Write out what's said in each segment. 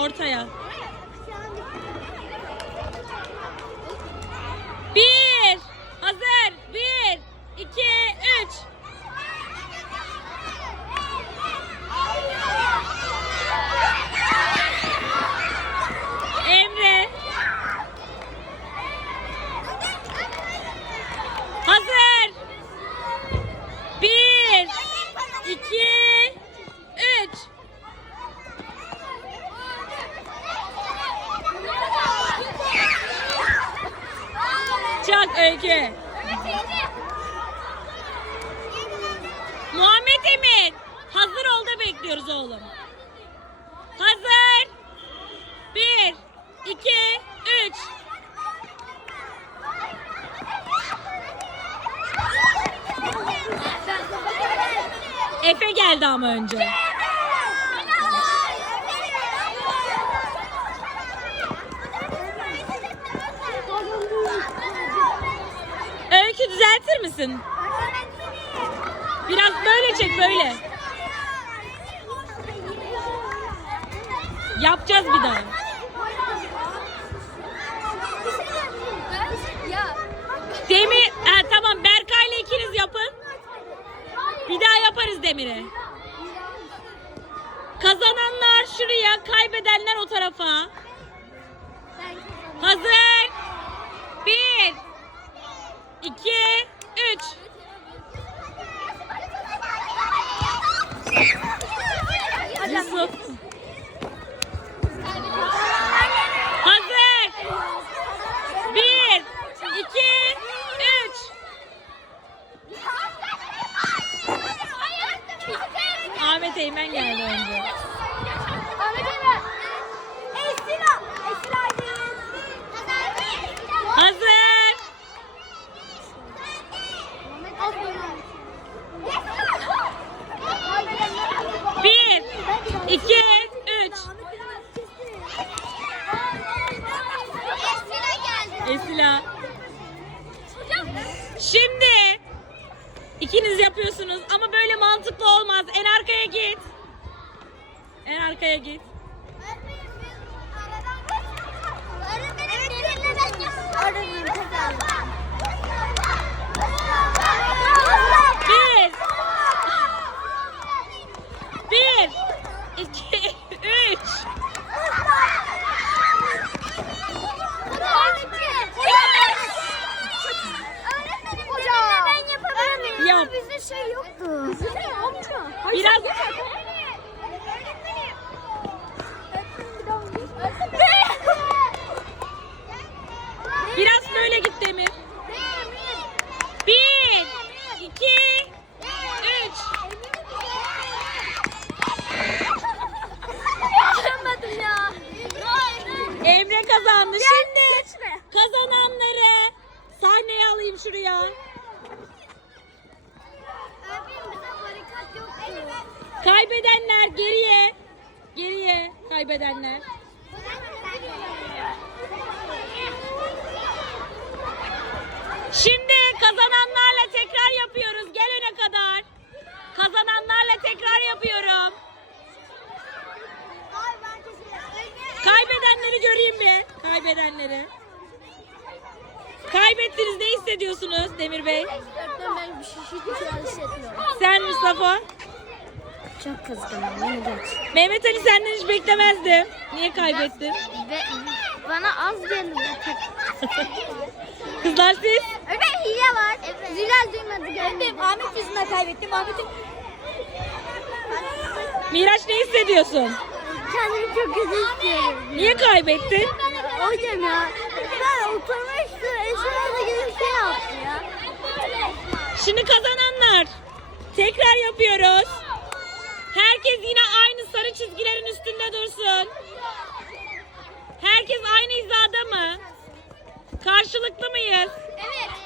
ortaya. Bir. Hazır. Bir. iki, Üç. Emre. Hazır. Bir. iki, Üç. Çak Öykü. Muhammed Emin. Hazır ol da bekliyoruz oğlum. Hazır. Bir, iki, üç. Efe geldi ama önce. Öykü düzeltir misin? Biraz böyle çek böyle. Yapacağız bir daha. Demir, ha, tamam Berkay'la ikiniz yapın. Bir daha yaparız Demir'i. Kazananlar şuraya, kaybedenler o tarafa. Hazır. Bir, iki, şuraya. Kaybedenler geriye. Geriye kaybedenler. Şimdi kazananlarla Çok kızgınım. Beni geç. Mehmet Ali senden hiç beklemezdim. Niye kaybettin? Ve bana az geldi. Kızlar siz? Ömer hile var. Evet. Zülal duymadı. Gelmedim. Ahmet yüzünden kaybettim. Ahmet'in... Miraç ne hissediyorsun? Kendimi çok kötü. Niye kaybettin? Hocam ya. Ben oturmuştu. Eşyalarda gidip şey yaptı ya. Şimdi kazananlar. Tekrar yapıyoruz. Herkes yine aynı sarı çizgilerin üstünde dursun. Herkes aynı hizada mı? Karşılıklı mıyız? Evet.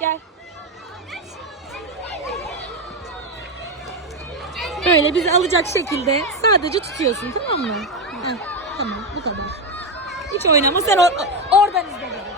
Gel. Böyle bizi alacak şekilde sadece tutuyorsun tamam mı? Heh, tamam bu kadar. Hiç oynama sen or oradan izle.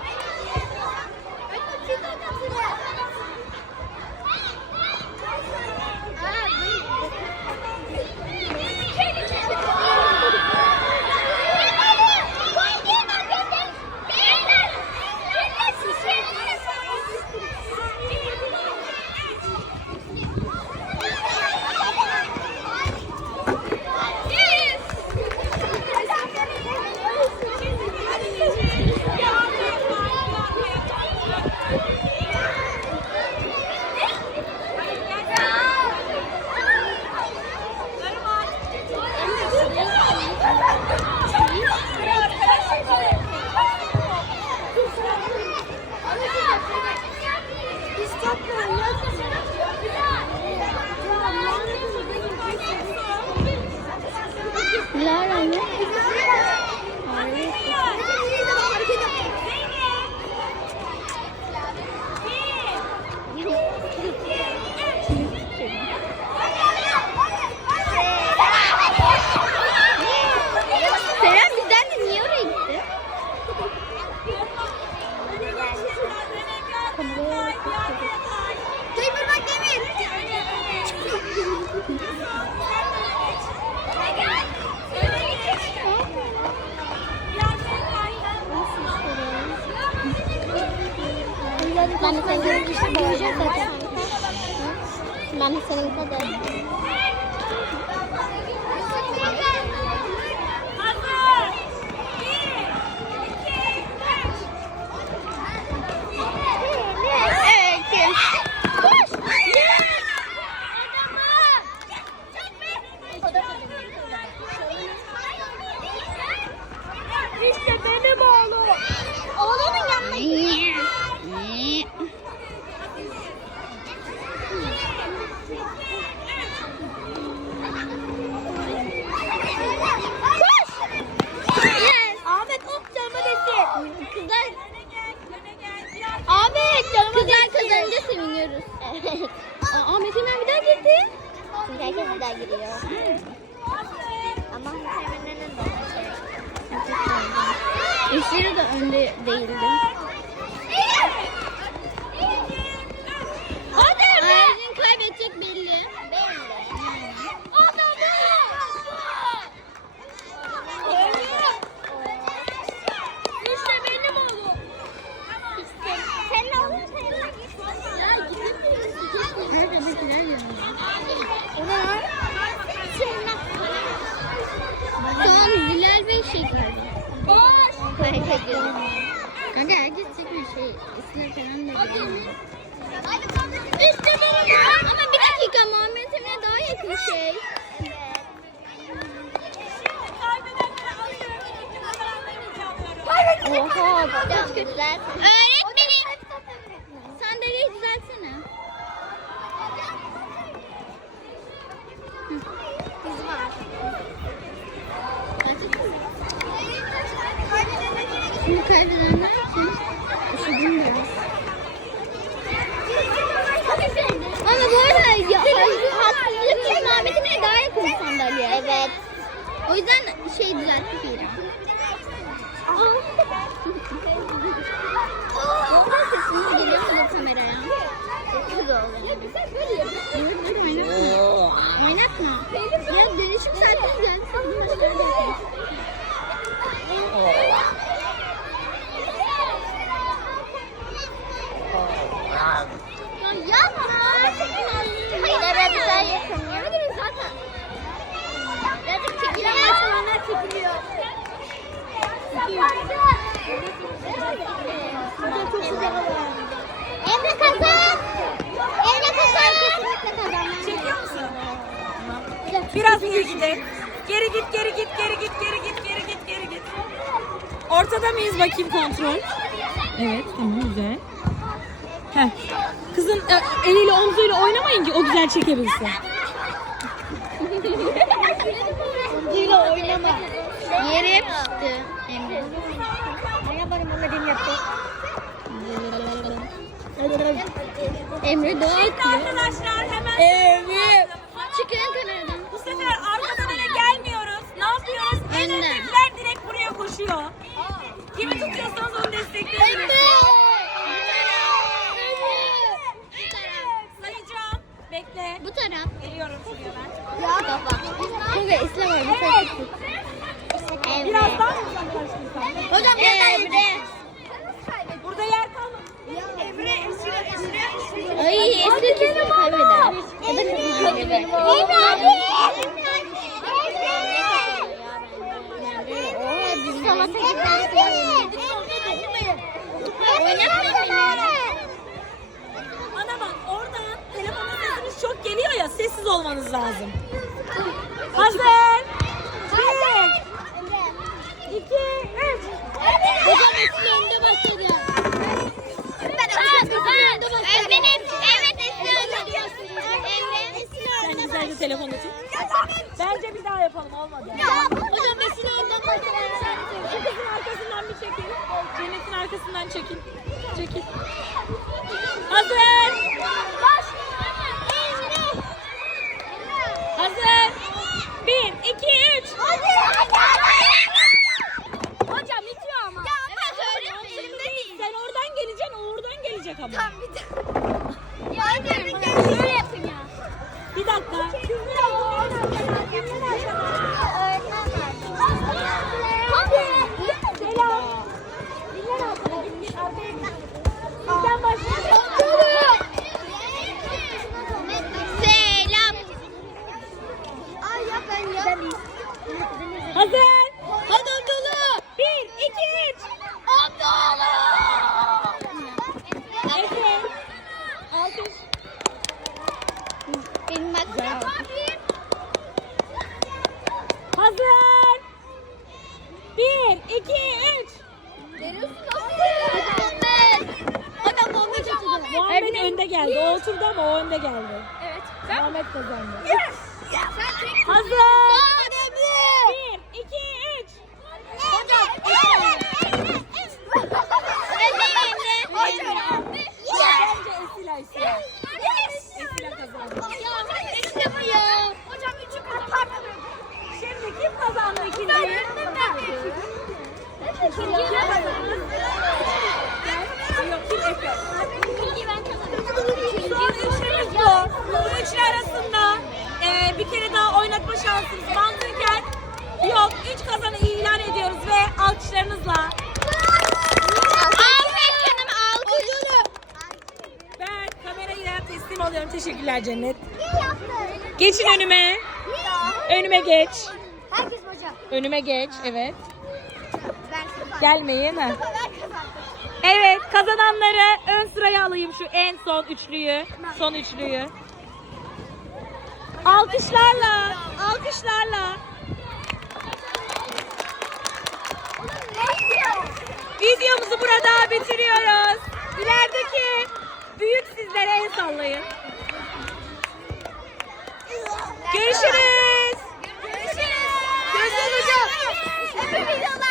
nereden giriyor? Ama hemen önünde olacak. De önde değildi. Hocam güzel. Öğretmenim. Sandalyeyi düzeltsene. Biz var. Şimdi kaybedenler için üşüdüm biraz. Ama bu arada ya, haksızlık için Ahmet'in daha yakın sandalye. Evet. O yüzden şey düzelttik yeri. Bomba sesini geliyor mu kameraya? Çok güzel oldu. Emre kazan. Emre kazan kesinlikle. Çekiyor musun? Biraz geri gidin. Geri git, geri git, geri git, geri git, geri git, geri git. Ortada mıyız bakayım kontrol? Evet, tamam güzel. Heh. Kızın e, eliyle omzuyla oynamayın ki o güzel çekebilsin. Omzuyla oynama. Yere yapıştı Emre. Ne yaparım onu dediğim yaptı. Emre doğa Şimdi arkadaşlar hemen Emre. Çıkın kenardan. bu sefer arkadan öne gelmiyoruz. Ne yapıyoruz? En Önden. öndekiler direkt buraya koşuyor. Kimi tutuyorsanız onu destekleyin. Sayacağım. Bekle. Bu taraf. Geliyorum şuraya ben. Ya baba. Kanka İslam var. Bu taraf. Emre. Biraz daha mı uzaklaştırsam? Hocam Emre. Ay eski kesin kaybeder. Ya da iyi kaybeder. Salata Ana bak oradan telefonun sesiniz çok geliyor ya sessiz olmanız lazım. Hazır. Bir, iki, üç. Hocam eski önde başladı. Öğretmenim, evet eski önde diyorsunuz. Emre. Telefonu tut. Bence bir daha yapalım olmadı. Hocam eski önden başladı. Şu kızın arkasından bir çekil. Cennet'in arkasından. Çekil. Hazır. Hazır. Bir, iki, üç. Hocam bitiyor ama. Ya ama öğretmenim değil. Sen oradan geleceksin, o oradan gelecek ama. Ya öğretmenim şöyle yapın ya. Bir dakika. Sizden başlayalım. Selam. Ay ya ben ya. Hazır. Hadi Abdullah. Bir, iki, üç. Abdullah. Efe. Alkış. Benim bak. Hazır. Bir, iki, üç. Hocam bomba çatıldı. Muhammed önde geldi. O oturdu ama o önde geldi. Evet. Muhammed kazandı. Hazır. Bir, iki, üç. Hocam. Bence Esila Esila. Esila kazandı. Hocam üçü kazandı. Şimdi kim kazandı ikinciyi? Kim kazandı? Yok kim Efe. Son üçlümüz bu. Bu üçlü arasında eee, bir kere daha şansımız mantıken yok. Üç kazanı ilan ediyoruz ve alkışlarınızla ben kamerayı teslim alıyorum. Teşekkürler Cennet. Geçin önüme. Önüme geç. Herkes hocam. Önüme geç. Evet. Gelmeyin. Ha. Evet kazananları ön sıraya alayım şu en son üçlüyü. Son üçlüyü. Alkışlarla, alkışlarla. Videomuzu burada bitiriyoruz. İlerideki büyük sizlere el sallayın. Görüşürüz. Görüşürüz. Görüşürüz. Görüşürüz. Görüşürüz.